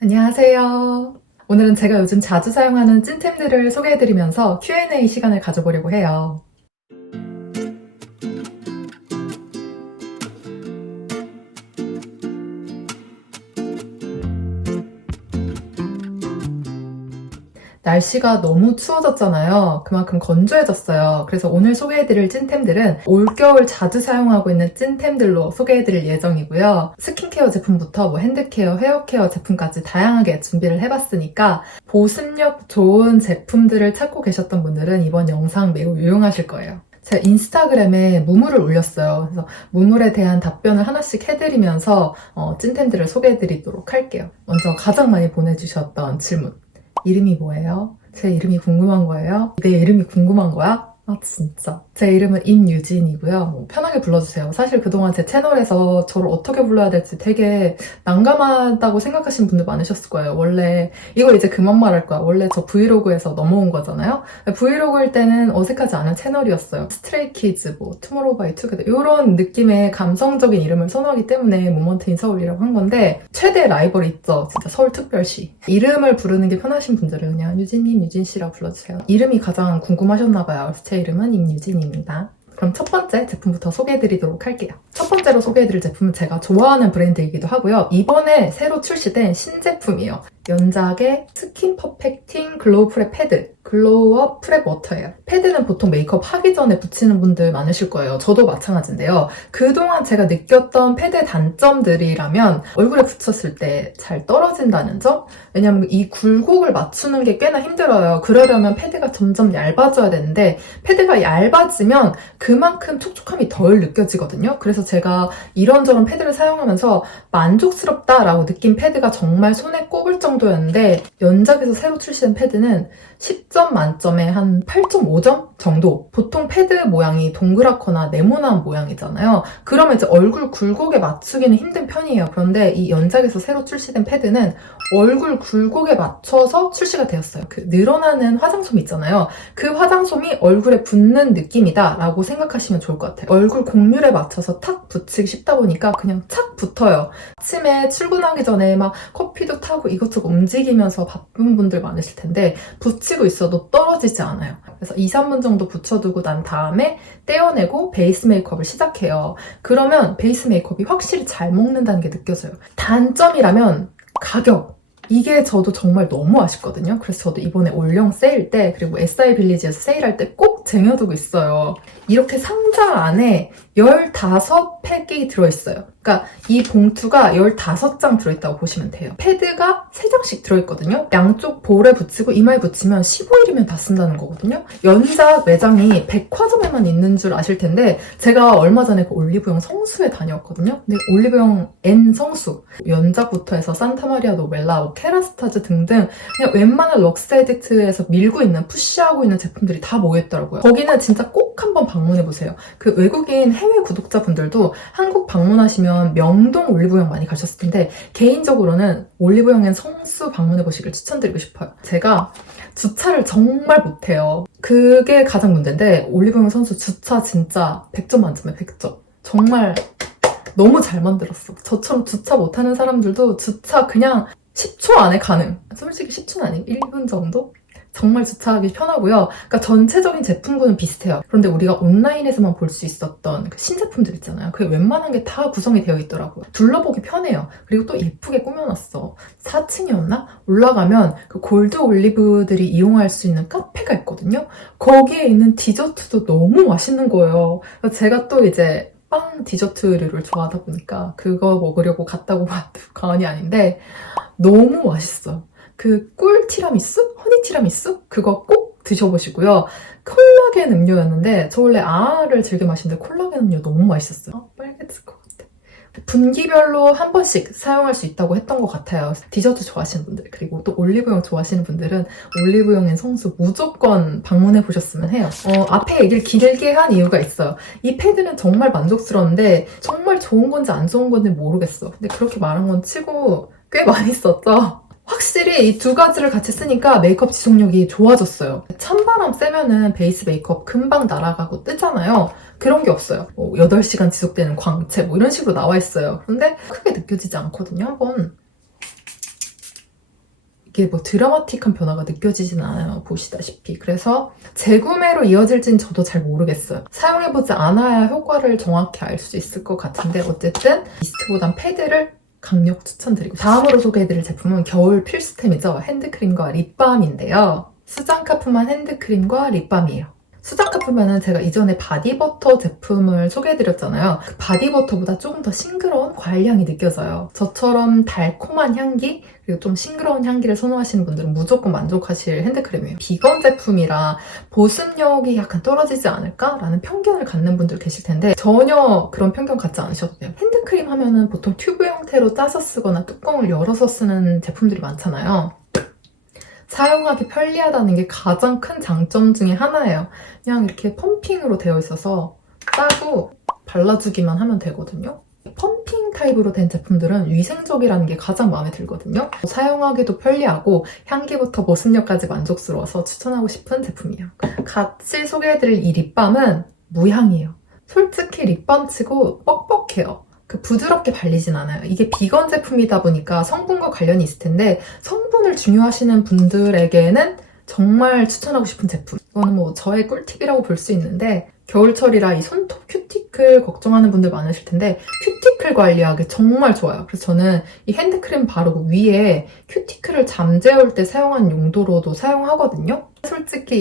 안녕하세요. 오늘은 제가 요즘 자주 사용하는 찐템들을 소개해드리면서 Q&A 시간을 가져보려고 해요. 날씨가 너무 추워졌잖아요. 그만큼 건조해졌어요. 그래서 오늘 소개해드릴 찐템들은 올겨울 자주 사용하고 있는 찐템들로 소개해드릴 예정이고요. 스킨케어 제품부터 핸드케어, 헤어케어 제품까지 다양하게 준비를 해봤으니까 보습력 좋은 제품들을 찾고 계셨던 분들은 이번 영상 매우 유용하실 거예요. 제가 인스타그램에 무물을 올렸어요. 그래서 무물에 대한 답변을 하나씩 해드리면서 찐템들을 소개해드리도록 할게요. 먼저 가장 많이 보내주셨던 질문. 이름이 뭐예요? 제 이름이 궁금한 거예요? 내 이름이 궁금한 거야? 아 진짜. 제 이름은 임유진이고요. 편하게 불러주세요. 사실 그동안 제 채널에서 저를 어떻게 불러야 될지 되게 난감하다고 생각하시는 분들 많으셨을 거예요. 원래 이거 이제 그만 말할 거야. 원래 저 브이로그에서 넘어온 거잖아요. 브이로그일 때는 어색하지 않은 채널이었어요. 스트레이키즈, 투모로우바이투게더 이런 느낌의 감성적인 이름을 선호하기 때문에 모먼트 인 서울이라고 한 건데 최대 라이벌이 있죠. 진짜 서울특별시. 이름을 부르는 게 편하신 분들은 그냥 유진님, 유진씨라고 불러주세요. 이름이 가장 궁금하셨나봐요. 제 이름은 임유진입니다. 그럼 첫 번째 제품부터 소개해드리도록 할게요. 첫 번째로 소개해드릴 제품은 제가 좋아하는 브랜드이기도 하고요. 이번에 새로 출시된 신제품이에요. 연작의 스킨 퍼펙팅 글로우 프랩 패드, 글로우업 프랩 워터예요. 패드는 보통 메이크업 하기 전에 붙이는 분들 많으실 거예요. 저도 마찬가지인데요. 그동안 제가 느꼈던 패드의 단점들이라면 얼굴에 붙였을 때 잘 떨어진다는 점? 왜냐면 이 굴곡을 맞추는 게 꽤나 힘들어요. 그러려면 패드가 점점 얇아져야 되는데 패드가 얇아지면 그만큼 촉촉함이 덜 느껴지거든요. 그래서 제가 이런저런 패드를 사용하면서 만족스럽다라고 느낀 패드가 정말 손에 꼽을 정도였는데 연작에서 새로 출시된 패드는 10점 만점에 한 8.5점 정도? 보통 패드 모양이 동그랗거나 네모난 모양이잖아요. 그러면 이제 얼굴 굴곡에 맞추기는 힘든 편이에요. 그런데 이 연작에서 새로 출시된 패드는 얼굴 굴곡에 맞춰서 출시가 되었어요. 그 늘어나는 화장솜 있잖아요. 그 화장솜이 얼굴에 붙는 느낌이다 라고 생각하시면 좋을 것 같아요. 얼굴 곡률에 맞춰서 탁 붙이기 쉽다 보니까 그냥 착 붙어요. 아침에 출근하기 전에 막 커피도 타고 이것저것 움직이면서 바쁜 분들 많으실 텐데 붙이고 있어도 떨어지지 않아요. 그래서 2, 3분 정도 붙여두고 난 다음에 떼어내고 베이스 메이크업을 시작해요. 그러면 베이스 메이크업이 확실히 잘 먹는다는 게 느껴져요. 단점이라면 가격! 이게 저도 정말 너무 아쉽거든요. 그래서 저도 이번에 올영 세일 때 그리고 SI 빌리지에서 세일할 때 꼭 쟁여두고 있어요. 이렇게 상자 안에 15팩이 들어있어요. 그러니까 이 봉투가 15장 들어있다고 보시면 돼요. 패드가 3장씩 들어있거든요. 양쪽 볼에 붙이고 이마에 붙이면 15일이면 다 쓴다는 거거든요. 연작 매장이 백화점에만 있는 줄 아실 텐데 제가 얼마 전에 그 올리브영 성수에 다녀왔거든요. 근데 올리브영 N 성수 연작부터 해서 산타마리아 노벨라, 케라스타즈 등등 그냥 웬만한 럭스 에디트에서 밀고 있는 푸시하고 있는 제품들이 다 모여있더라고요. 거기는 진짜 꼭 한번 방문해보세요. 그 외국인 해외 구독자분들도 한국 방문하시면 명동 올리브영 많이 가셨을 텐데 개인적으로는 올리브영엔 성수 방문해보시길 추천드리고 싶어요. 제가 주차를 정말 못해요. 그게 가장 문제인데 올리브영 성수 주차 진짜 100점 만점에 100점. 정말 너무 잘 만들었어. 저처럼 주차 못하는 사람들도 주차 그냥 10초 안에 가능. 솔직히 10초는 아니고 1분 정도? 정말 주차하기 편하고요. 그러니까 전체적인 제품군은 비슷해요. 그런데 우리가 온라인에서만 볼 수 있었던 그 신제품들 있잖아요. 그게 웬만한 게 다 구성이 되어 있더라고요. 둘러보기 편해요. 그리고 또 예쁘게 꾸며놨어. 4층이었나? 올라가면 그 골드 올리브들이 이용할 수 있는 카페가 있거든요. 거기에 있는 디저트도 너무 맛있는 거예요. 제가 또 이제 빵 디저트류를 좋아하다 보니까 그거 먹으려고 갔다고 봐도 과언이 아닌데 너무 맛있어요. 그 꿀 티라미수? 허니 티라미수? 그거 꼭 드셔보시고요. 콜라겐 음료였는데 저 원래 아아를 즐겨 마시는데 콜라겐 음료 너무 맛있었어요. 빨개질 것 같아. 분기별로 한 번씩 사용할 수 있다고 했던 것 같아요. 디저트 좋아하시는 분들 그리고 또 올리브영 좋아하시는 분들은 올리브영엔 성수 무조건 방문해 보셨으면 해요. 앞에 얘기를 길게 한 이유가 있어요. 이 패드는 정말 만족스러운데 정말 좋은 건지 안 좋은 건지 모르겠어. 근데 그렇게 말한 건 치고 꽤 많이 썼죠. 확실히 이 두 가지를 같이 쓰니까 메이크업 지속력이 좋아졌어요. 찬바람 쐬면은 베이스 메이크업 금방 날아가고 뜨잖아요. 그런 게 없어요. 8시간 지속되는 광채 이런 식으로 나와 있어요. 근데 크게 느껴지지 않거든요. 한번 이게 뭐 드라마틱한 변화가 느껴지진 않아요. 보시다시피. 그래서 재구매로 이어질지는 저도 잘 모르겠어요. 사용해보지 않아야 효과를 정확히 알 수 있을 것 같은데 어쨌든 미스트보단 패드를 강력 추천드리고 다음으로 소개해드릴 제품은 겨울 필수템이죠. 핸드크림과 립밤인데요. 수정카프만 핸드크림과 립밤이에요. 수정카프만은 제가 이전에 바디버터 제품을 소개해드렸잖아요. 그 바디버터보다 조금 더 싱그러운 과일향이 느껴져요. 저처럼 달콤한 향기 그리고 좀 싱그러운 향기를 선호하시는 분들은 무조건 만족하실 핸드크림이에요. 비건 제품이라 보습력이 약간 떨어지지 않을까라는 편견을 갖는 분들 계실 텐데 전혀 그런 편견 갖지 않으셔도 돼요. 핸드크림 하면은 보통 튜브 형태로 짜서 쓰거나 뚜껑을 열어서 쓰는 제품들이 많잖아요. 사용하기 편리하다는 게 가장 큰 장점 중에 하나예요. 그냥 이렇게 펌핑으로 되어 있어서 짜고 발라주기만 하면 되거든요. 펌핑 타입으로 된 제품들은 위생적이라는 게 가장 마음에 들거든요. 사용하기도 편리하고 향기부터 보습력까지 만족스러워서 추천하고 싶은 제품이에요. 같이 소개해드릴 이 립밤은 무향이에요. 솔직히 립밤치고 뻑뻑해요. 부드럽게 발리진 않아요. 이게 비건 제품이다 보니까 성분과 관련이 있을 텐데 성분을 중요하시는 분들에게는 정말 추천하고 싶은 제품. 이거는 뭐 저의 꿀팁이라고 볼 수 있는데 겨울철이라 이 손톱 큐티클 걱정하는 분들 많으실 텐데 큐티클 관리하기 정말 좋아요. 그래서 저는 이 핸드크림 바르고 위에 큐티클을 잠재울 때 사용하는 용도로도 사용하거든요. 솔직히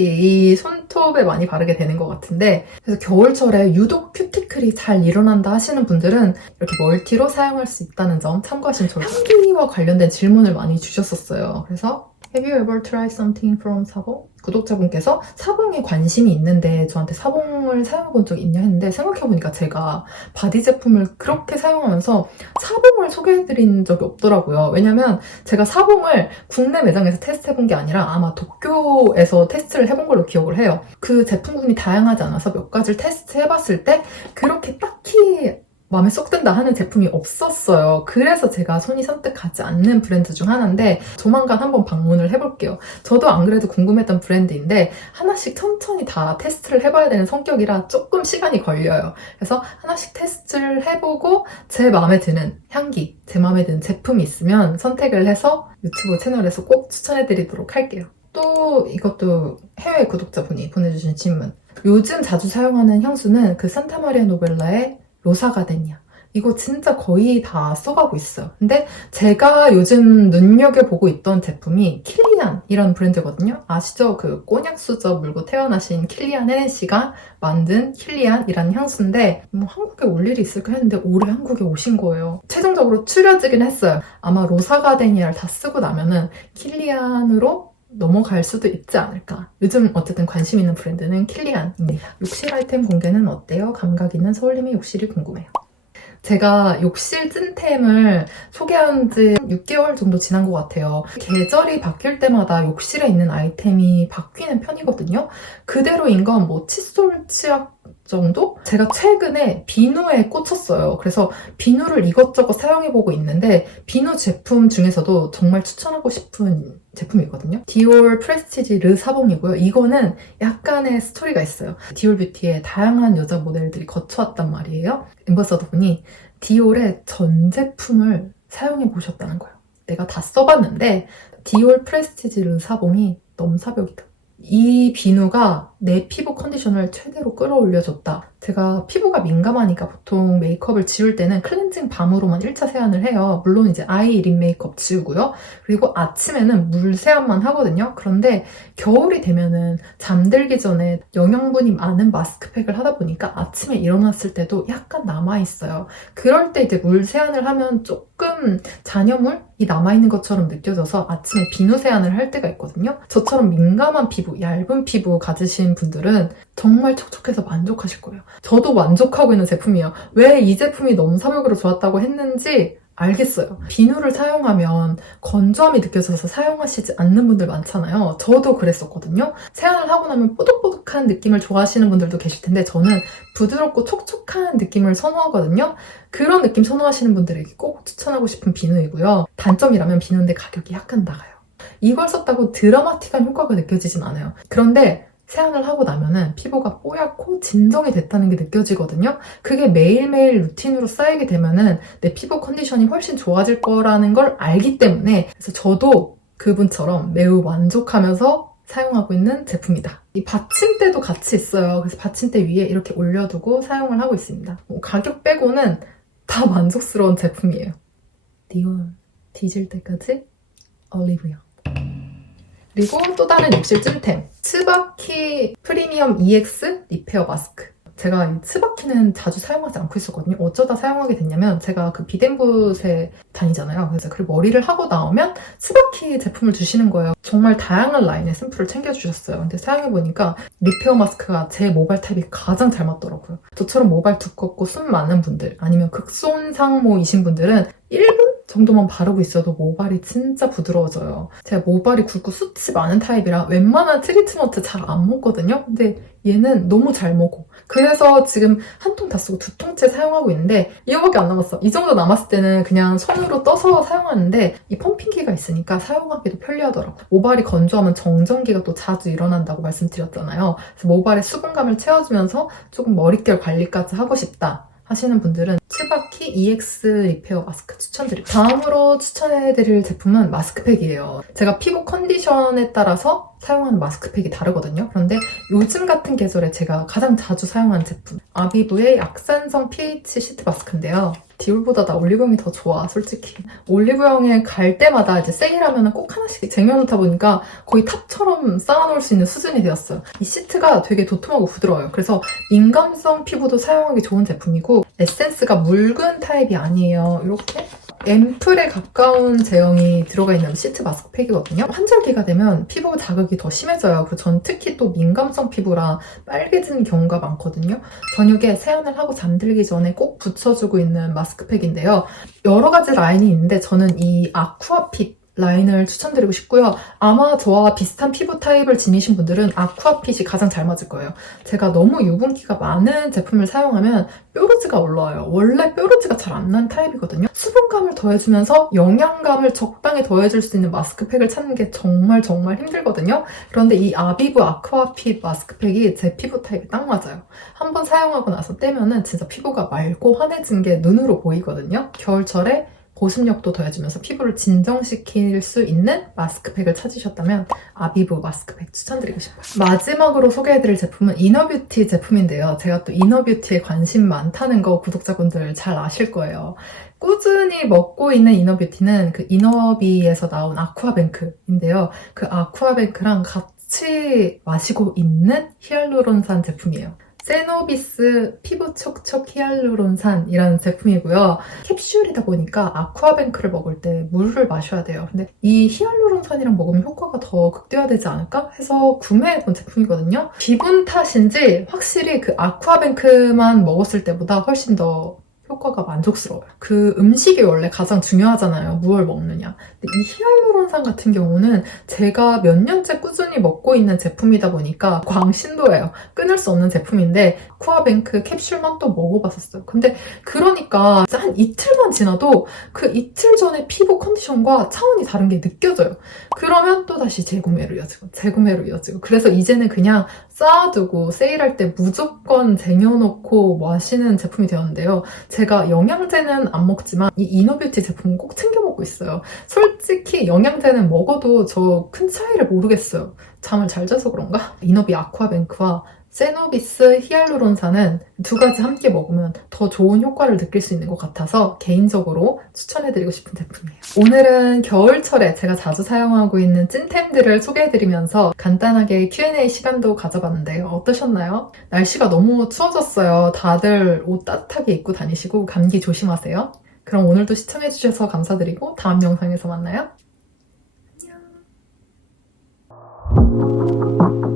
이 손톱에 많이 바르게 되는 것 같은데 그래서 겨울철에 유독 큐티클이 잘 일어난다 하시는 분들은 이렇게 멀티로 사용할 수 있다는 점 참고하시면 좋을 것 같아요. 향기와 관련된 질문을 많이 주셨었어요. 그래서 Have you ever tried something from 사봉? 구독자분께서 사봉에 관심이 있는데 저한테 사봉을 사용해본 적이 있냐 했는데 생각해보니까 제가 바디 제품을 그렇게 사용하면서 사봉을 소개해드린 적이 없더라고요. 왜냐면 제가 사봉을 국내 매장에서 테스트해본 게 아니라 아마 도쿄에서 테스트를 해본 걸로 기억을 해요. 그 제품군이 다양하지 않아서 몇 가지를 테스트해봤을 때 그렇게 딱히 마음에 쏙 든다 하는 제품이 없었어요. 그래서 제가 손이 선뜻 가지 않는 브랜드 중 하나인데 조만간 한번 방문을 해볼게요. 저도 안 그래도 궁금했던 브랜드인데 하나씩 천천히 다 테스트를 해봐야 되는 성격이라 조금 시간이 걸려요. 그래서 하나씩 테스트를 해보고 제 마음에 드는 향기, 제 마음에 드는 제품이 있으면 선택을 해서 유튜브 채널에서 꼭 추천해드리도록 할게요. 또 이것도 해외 구독자분이 보내주신 질문. 요즘 자주 사용하는 향수는 그 산타마리아 노벨라의 로사가데니아. 이거 진짜 거의 다 써가고 있어요. 근데 제가 요즘 눈여겨보고 있던 제품이 킬리안이라는 브랜드거든요. 아시죠? 그 꼬냑 수저 물고 태어나신 킬리안 헤네시가 만든 킬리안이라는 향수인데 한국에 올 일이 있을까 했는데 올해 한국에 오신 거예요. 최종적으로 추려지긴 했어요. 아마 로사가데니아를 다 쓰고 나면은 킬리안으로 넘어갈 수도 있지 않을까. 요즘 어쨌든 관심 있는 브랜드는 킬리안입니다. 욕실 아이템 공개는 어때요? 감각 있는 서울님의 욕실이 궁금해요. 제가 욕실 찐템을 소개한 지 6개월 정도 지난 것 같아요. 계절이 바뀔 때마다 욕실에 있는 아이템이 바뀌는 편이거든요. 그대로인 건 뭐 칫솔, 치약 정도? 제가 최근에 비누에 꽂혔어요. 그래서 비누를 이것저것 사용해보고 있는데 비누 제품 중에서도 정말 추천하고 싶은 제품이거든요. 디올 프레스티지 르 사봉이고요. 이거는 약간의 스토리가 있어요. 디올 뷰티에 다양한 여자 모델들이 거쳐왔단 말이에요. 엠버서더분이 디올의 전 제품을 사용해보셨다는 거예요. 내가 다 써봤는데 디올 프레스티지 르 사봉이 넘사벽이다. 이 비누가 내 피부 컨디션을 최대로 끌어올려줬다. 제가 피부가 민감하니까 보통 메이크업을 지울 때는 클렌징 밤으로만 1차 세안을 해요. 물론 이제 아이 립 메이크업 지우고요. 그리고 아침에는 물 세안만 하거든요. 그런데 겨울이 되면은 잠들기 전에 영양분이 많은 마스크팩을 하다 보니까 아침에 일어났을 때도 약간 남아있어요. 그럴 때 이제 물 세안을 하면 조금 잔여물이 남아있는 것처럼 느껴져서 아침에 비누 세안을 할 때가 있거든요. 저처럼 민감한 피부, 얇은 피부 가지신 분들은 정말 촉촉해서 만족하실 거예요. 저도 만족하고 있는 제품이에요. 왜 이 제품이 넘사벽으로 좋았다고 했는지 알겠어요. 비누를 사용하면 건조함이 느껴져서 사용하시지 않는 분들 많잖아요. 저도 그랬었거든요. 세안을 하고 나면 뽀득뽀득한 느낌을 좋아하시는 분들도 계실 텐데 저는 부드럽고 촉촉한 느낌을 선호하거든요. 그런 느낌 선호하시는 분들에게 꼭 추천하고 싶은 비누이고요. 단점이라면 비누인데 가격이 약간 나가요. 이걸 썼다고 드라마틱한 효과가 느껴지진 않아요. 그런데 세안을 하고 나면은 피부가 뽀얗고 진정이 됐다는 게 느껴지거든요. 그게 매일매일 루틴으로 쌓이게 되면은 내 피부 컨디션이 훨씬 좋아질 거라는 걸 알기 때문에 그래서 저도 그분처럼 매우 만족하면서 사용하고 있는 제품이다. 이 받침대도 같이 있어요. 그래서 받침대 위에 이렇게 올려두고 사용을 하고 있습니다. 가격 빼고는 다 만족스러운 제품이에요. 디올 뒤질 때까지 올리브영. 그리고 또 다른 욕실 찐템, 츠바키 프리미엄 EX 리페어 마스크. 제가 이 츠바키는 자주 사용하지 않고 있었거든요. 어쩌다 사용하게 됐냐면 제가 그 비덴붓에 다니잖아요. 그래서 그 머리를 하고 나오면 츠바키 제품을 주시는 거예요. 정말 다양한 라인의 샘플을 챙겨주셨어요. 근데 사용해보니까 리페어 마스크가 제 모발 타입이 가장 잘 맞더라고요. 저처럼 모발 두껍고 숨 많은 분들 아니면 극손상모이신 분들은 1분 정도만 바르고 있어도 모발이 진짜 부드러워져요. 제가 모발이 굵고 숱이 많은 타입이라 웬만한 트리트먼트 잘 안 먹거든요. 근데 얘는 너무 잘 먹어. 그래서 지금 한 통 다 쓰고 2통째 사용하고 있는데 이거밖에 안 남았어. 이 정도 남았을 때는 그냥 손으로 떠서 사용하는데 이 펌핑기가 있으니까 사용하기도 편리하더라고요. 모발이 건조하면 정전기가 또 자주 일어난다고 말씀드렸잖아요. 그래서 모발에 수분감을 채워주면서 조금 머릿결 관리까지 하고 싶다 하시는 분들은 츠바키 EX 리페어 마스크 추천드립니다. 다음으로 추천해드릴 제품은 마스크팩이에요. 제가 피부 컨디션에 따라서 사용하는 마스크팩이 다르거든요. 그런데 요즘 같은 계절에 제가 가장 자주 사용하는 제품, 아비브의 약산성 pH 시트 마스크인데요. 디올보다 나 올리브영이 더 좋아, 솔직히. 올리브영에 갈 때마다 이제 세일하면 꼭 하나씩 쟁여놓다 보니까 거의 탑처럼 쌓아놓을 수 있는 수준이 되었어요. 이 시트가 되게 도톰하고 부드러워요. 그래서 민감성 피부도 사용하기 좋은 제품이고 에센스가 묽은 타입이 아니에요. 이렇게 앰플에 가까운 제형이 들어가 있는 시트 마스크팩이거든요. 환절기가 되면 피부 자극이 더 심해져요. 그리고 전 특히 또 민감성 피부라 빨개지는 경우가 많거든요. 저녁에 세안을 하고 잠들기 전에 꼭 붙여주고 있는 마스크팩인데요. 여러 가지 라인이 있는데 저는 이 아쿠아핏 라인을 추천드리고 싶고요. 아마 저와 비슷한 피부 타입을 지니신 분들은 아쿠아핏이 가장 잘 맞을 거예요. 제가 너무 유분기가 많은 제품을 사용하면 뾰루지가 올라와요. 원래 뾰루지가 잘 안 나는 타입이거든요. 수분감을 더해주면서 영양감을 적당히 더해줄 수 있는 마스크팩을 찾는 게 정말 힘들거든요. 그런데 이 아비브 아쿠아핏 마스크팩이 제 피부 타입에 딱 맞아요. 한번 사용하고 나서 떼면은 진짜 피부가 맑고 환해진 게 눈으로 보이거든요. 겨울철에 보습력도 더해주면서 피부를 진정시킬 수 있는 마스크팩을 찾으셨다면 아비브 마스크팩 추천드리고 싶어요. 마지막으로 소개해드릴 제품은 이너뷰티 제품인데요. 제가 또 이너뷰티에 관심 많다는 거 구독자분들 잘 아실 거예요. 꾸준히 먹고 있는 이너뷰티는 그 이너비에서 나온 아쿠아뱅크인데요. 그 아쿠아뱅크랑 같이 마시고 있는 히알루론산 제품이에요. 세노비스 피부 촉촉 히알루론산이라는 제품이고요. 캡슐이다 보니까 아쿠아뱅크를 먹을 때 물을 마셔야 돼요. 근데 이 히알루론산이랑 먹으면 효과가 더 극대화되지 않을까 해서 구매해본 제품이거든요. 기분 탓인지 확실히 그 아쿠아뱅크만 먹었을 때보다 훨씬 더 효과가 만족스러워요. 그 음식이 원래 가장 중요하잖아요. 무얼 먹느냐. 근데 이 히알루론산 같은 경우는 제가 몇 년째 꾸준히 먹고 있는 제품이다 보니까 광신도예요. 끊을 수 없는 제품인데 아쿠아뱅크 캡슐만 또 먹어봤었어요. 근데 그러니까 한 이틀만 지나도 그 이틀 전의 피부 컨디션과 차원이 다른 게 느껴져요. 그러면 또다시 재구매로 이어지고 그래서 이제는 그냥 쌓아두고 세일할 때 무조건 쟁여놓고 마시는 제품이 되었는데요. 제가 영양제는 안 먹지만 이 이너뷰티 제품은 꼭 챙겨 먹고 있어요. 솔직히 영양제는 먹어도 저 큰 차이를 모르겠어요. 잠을 잘 자서 그런가? 이너비 아쿠아뱅크와 세노비스 히알루론산은 두 가지 함께 먹으면 더 좋은 효과를 느낄 수 있는 것 같아서 개인적으로 추천해드리고 싶은 제품이에요. 오늘은 겨울철에 제가 자주 사용하고 있는 찐템들을 소개해드리면서 간단하게 Q&A 시간도 가져봤는데요. 어떠셨나요? 날씨가 너무 추워졌어요. 다들 옷 따뜻하게 입고 다니시고 감기 조심하세요. 그럼 오늘도 시청해주셔서 감사드리고 다음 영상에서 만나요. 안녕.